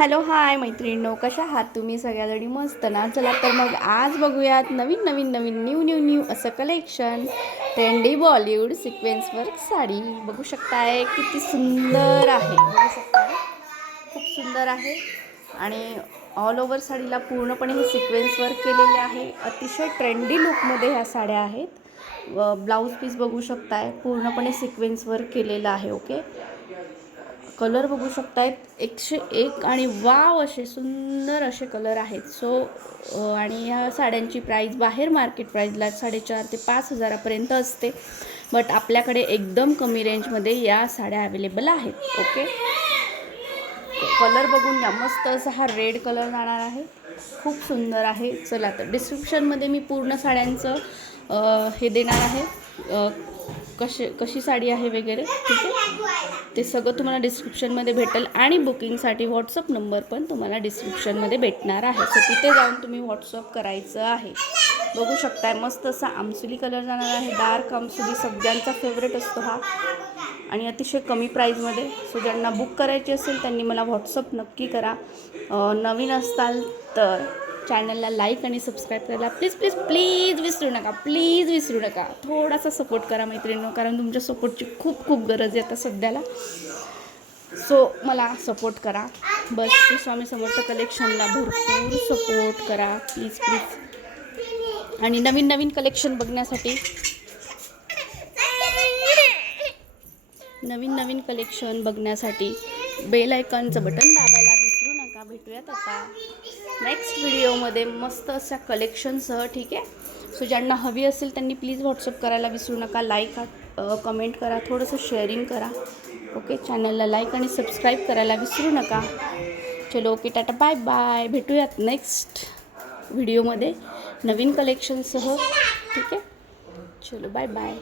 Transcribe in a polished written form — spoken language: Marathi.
हॅलो हाय मैत्रिणींनो, कशा आहात तुम्ही सगळ्याजणी? मस्त ना. चला तर मग आज बघूयात नवीन नवीन नवीन न्यू न्यू न्यू असं collection. Trendy Bollywood sequence work sari बघू शकताय, किती सुंदर आहे. बघू शकताय, खूप सुंदर आहे. आणि ऑल ओव्हर साडीला पूर्णपणे हे सिक्वेन्स वर्क केलेले आहे. अतिशय ट्रेंडी लुकमध्ये ह्या साड्या आहेत. ब्लाऊज पीस बघू शकताय, पूर्णपणे सिक्वेन्स वर्क केलेलं आहे. ओके, कलर बघू शकतायत 101 आणि वाव असे सुंदर असे कलर आहेत. आणि ह्या साड्यांची प्राईस बाहेर मार्केट प्राईजला 4,500 ते 5,000पर्यंत असते. बट आपल्याकडे एकदम कमी रेंजमध्ये या साड्या अवेलेबल आहेत. ओके, कलर बघून घ्या, मस्त असा हा रेड कलर जाणार आहे, खूप सुंदर आहे. चला तर डिस्क्रिप्शनमध्ये मी पूर्ण साड्यांचं हे देणार आहे, कशी साडी आहे वगैरे, ठीक आहे. ते सगळं तुम्हाला डिस्क्रिप्शनमध्ये भेटेल. आणि बुकिंगसाठी व्हॉट्सअप नंबर पण तुम्हाला डिस्क्रिप्शनमध्ये भेटणार आहे. सो तिथे जाऊन तुम्ही व्हॉट्सअप करायचं आहे. बघू शकताय, मस्त असा आमसुली कलर जाणार आहे. डार्क आमसुली सगळ्यांचा फेवरेट असतो हा, आणि अतिशय कमी प्राईजमध्ये. सो ज्यांना बुक करायची असेल त्यांनी मला व्हॉट्सअप नक्की करा. नवीन असताल तर चॅनलला लाईक आणि सबस्क्राईब करायला प्लीज प्लीज प्लीज विसरू नका. प्लीज विसरू नका. थोडासा सपोर्ट करा मैत्रिणींनो, कारण तुमच्या सपोर्टची खूप खूप गरज आहे आता सध्याला. सो मला सपोर्ट करा बस. श्री स्वामी समर्थ कलेक्शनला भरपूर सपोर्ट करा प्लीज प्लीज. आणि नवीन नवीन कलेक्शन बघण्यासाठी बेल आयकॉनचं बटन दाबायला विसरू नका. भेटूयात आता नेक्स्ट व्हिडिओमध्ये मस्त अशा कलेक्शनसह, ठीक आहे. सो ज्यांना हवी असेल त्यांनी प्लीज व्हॉट्सअप करायला विसरू नका. लाईक कमेंट करा, थोडंसं शेअरिंग करा. ओके, चॅनलला लाईक आणि सबस्क्राईब करायला विसरू नका. चलो ओके, टाटा बाय बाय. भेटूयात नेक्स्ट व्हिडिओमध्ये नवीन कलेक्शनसह, ठीक आहे. चलो बाय बाय.